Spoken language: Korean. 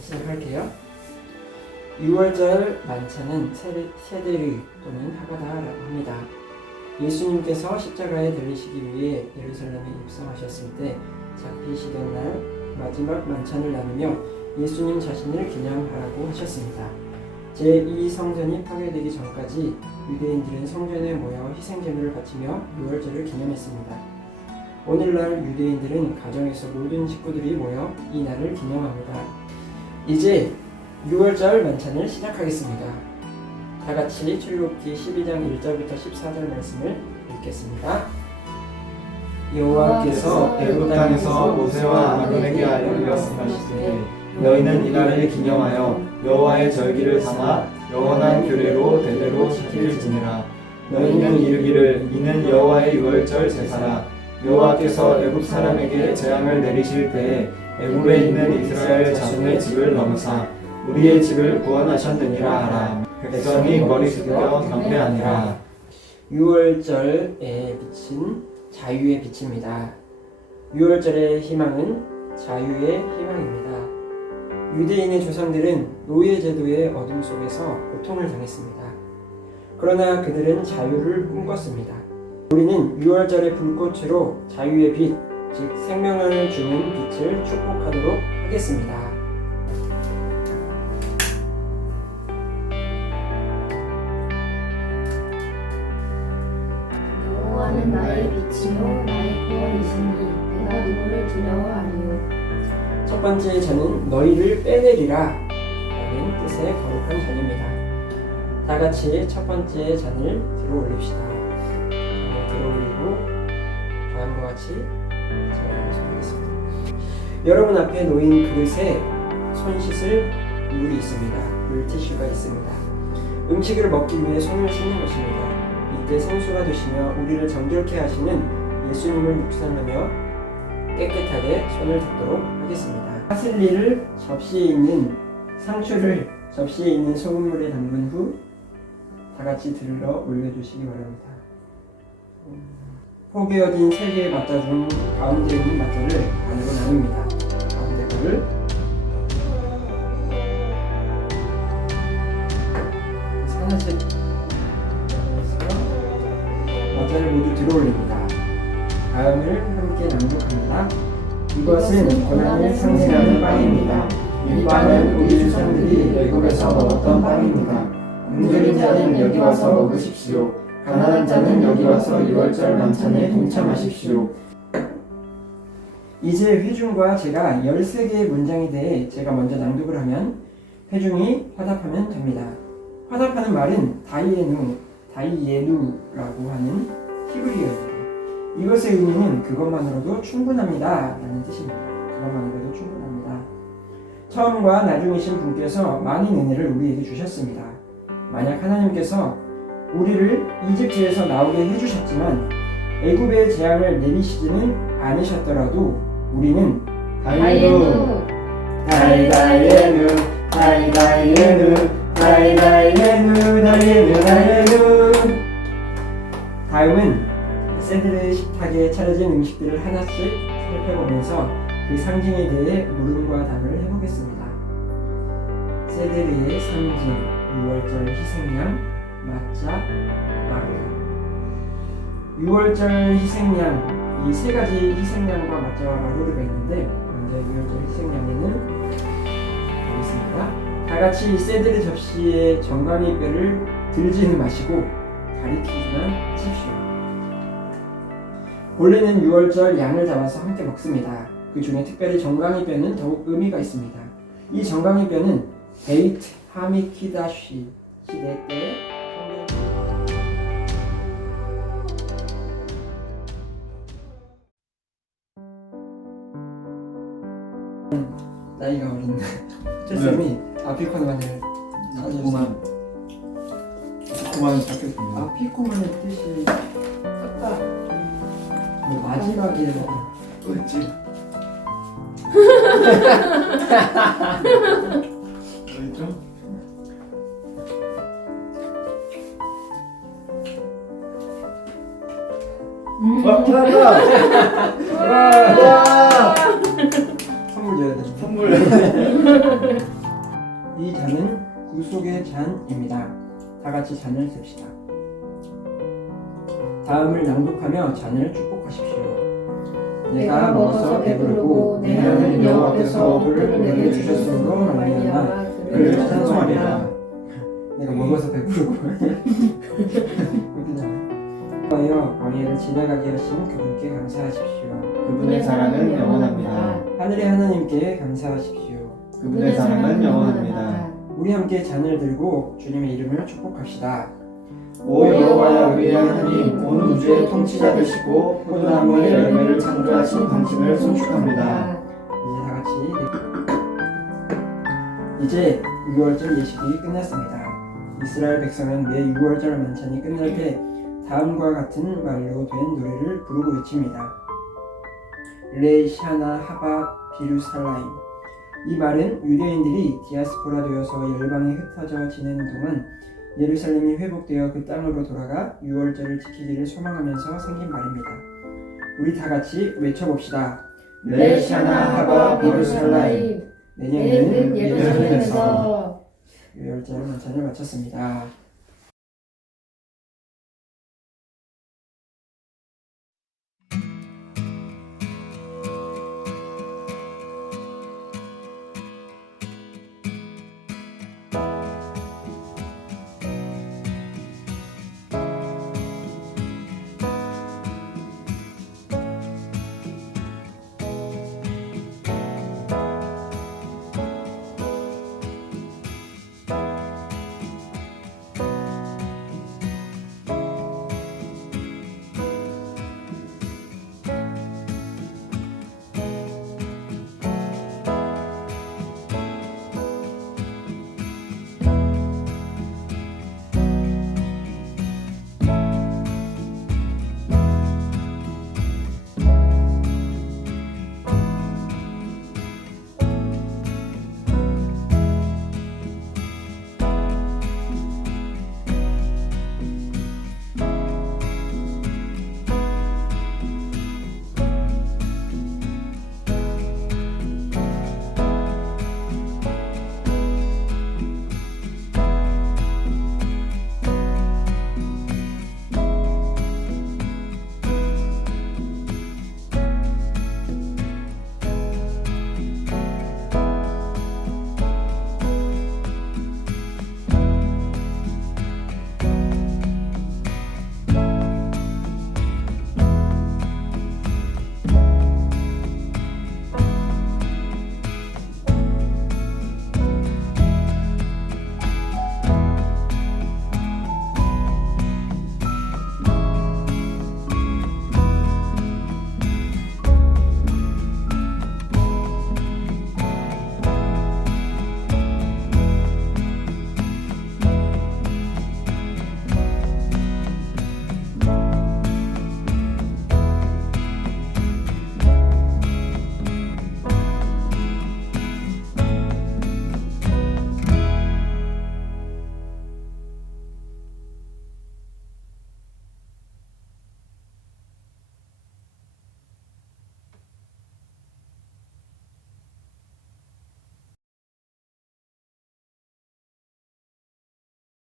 시작할게요. 6월절 만찬은 세데르 또는 하가다라고 합니다. 예수님께서 십자가에 들리시기 위해 예루살렘에 입성하셨을 때 잡히시던 날 마지막 만찬을 나누며 예수님 자신을 기념하라고 하셨습니다. 제2성전이 파괴되기 전까지 유대인들은 성전에 모여 희생제물을 바치며 6월절을 기념했습니다. 오늘날 유대인들은 가정에서 모든 식구들이 모여 이 날을 기념합니다. 이제 6월절 만찬을 시작하겠습니다. 다 같이 출애굽기 12장 1절부터 14절 말씀을 읽겠습니다. 여호와께서 애굽 땅에서 모세와 아론에게 알려주었으시되 너희는 이날을 기념하여 여호와의 절기를 삼아 영원한 규례로 대대로 지킬지니라 너희는 이르기를 이는 여호와의 유월절 제사라 여호와께서 애굽 사람에게 재앙을 내리실 때에 애굽에 있는 이스라엘 자손의 집을 넘으사 우리의 집을 구원하셨느니라 하라 백성이 머리 숙여 경배하니라 6월절에 비친 자유의 빛입니다. 6월절의 희망은 자유의 희망입니다. 유대인의 조상들은 노예 제도의 어둠 속에서 고통을 당했습니다. 그러나 그들은 자유를 꿈꿨습니다. 우리는 6월절의 불꽃으로 자유의 빛, 즉 생명을 주는 빛을 축복하도록 하겠습니다. 여호와는 나의 빛이요 나의 구원이시니 내가 누구를 두려워하리요 첫 번째 잔은 너희를 빼내리라 라는 뜻의 거룩한 잔입니다. 다 같이 첫 번째 잔을 들어 올립시다. 들어 올리고 다음과 같이. 여러분 앞에 놓인 그릇에 손 씻을 물이 있습니다. 물티슈가 있습니다. 음식을 먹기 위해 손을 씻는 것입니다. 이때 생수가 되시며 우리를 정결케 하시는 예수님을 묵상하며 깨끗하게 손을 닦도록 하겠습니다. 파슬리를 접시에 있는 상추를 접시에 있는 소금물에 담근 후 다 같이 들러 올려주시기 바랍니다. 음, 포개 어딘 세 개의 맞자 중 가운데 있는 맞자를 반으로 나눕니다. 가운데 거를 하나씩 맞자를 모두 들어 올립니다. 다음을 함께 낭독합니다. 이것은 고난을 상징하는 빵입니다. 이 빵은 우리 조상들이 애국에서 먹었던 빵입니다. 굶주린 자는 여기 와서 먹으십시오. 가난한 자는 여기 와서 6월절 만찬에 동참하십시오. 이제 회중과 제가 13개의 문장에 대해 제가 먼저 낭독을 하면 회중이 화답하면 됩니다. 화답하는 말은 다이에누, 다이에누라고 하는 히브리어입니다. 이것의 의미는 그것만으로도 충분합니다. 라는 뜻입니다. 그것만으로도 충분합니다. 처음과 나중이신 분께서 많은 은혜를 우리에게 주셨습니다. 만약 하나님께서 우리를 이집트에서 나오게 해주셨지만 애굽의 재앙을 내리시지는 않으셨더라도 우리는 다이누 다이다이에누 다이다이에누 다이다이에누 다이에누 다이에누 다음은 세드르 식탁에 차려진 음식들을 하나씩 살펴보면서 그 상징에 대해 물음과 답을 해보겠습니다. 세드르의 상징, 6월절 희생양, 맞자, 마르. 6월절 희생양, 이 세 가지 희생양과 맞자와 마루르가 있는데 먼저 6월절 희생양에는 가겠습니다. 다 같이 이 세드르 접시에 정강이 뼈를 들지는 마시고 가리키지만 하십시오. 원래는 6월절 양을 잡아서 함께 먹습니다. 그 중에 특별히 정강이 뼈는 더욱 의미가 있습니다. 이 정강이 뼈는 베이트 하미키다시 시대 때 나이가 어린 최쌤이 아피코만을 조그만 조그만 잡혔습니다 아피코만의 뜻이 딱딱 뭐 마지막에 또 있지 또 있죠? 어, 찾았다! 와! 줘야 돼. 선물. 이 잔은 구속의 잔입니다. 다 같이 잔을 씁시다. 다음을 낭독하며 잔을 축복하십시오. 내가 먹어서 배부르고 내 하나님 여호와께서 복을 내게 주셨으므로 말미암아 그를 찬송하리라. 내가 먹어서 배부르고 여호와여 광야를 지나가게 하신 그분께 감사하십시오. 그분의 사랑은 영원합니다. 하늘의 하나님께 감사하십시오. 그분의 사랑은 영원합니다. 우리 함께 잔을 들고 주님의 이름을 축복합시다. 오 여호와여 우리의 하나님 온 우주의 통치자 되시고 포도나무의 열매를 창조하신 당신을 송축합니다. 이제 다 같이 이제 6월절 예식이 끝났습니다. 이스라엘 백성은 매 6월절 만찬이 끝날 때 다음과 같은 말로 된 노래를 부르고 외칩니다. 레샤나 하바 비루살라임 이 말은 유대인들이 디아스포라 되어서 열방에 흩어져 지내는 동안 예루살렘이 회복되어 그 땅으로 돌아가 6월절을 지키기를 소망하면서 생긴 말입니다. 우리 다 같이 외쳐봅시다. 레샤나 하바 비루살라임 내년에는 예루살렘에서 6월절 만찬을 마쳤습니다.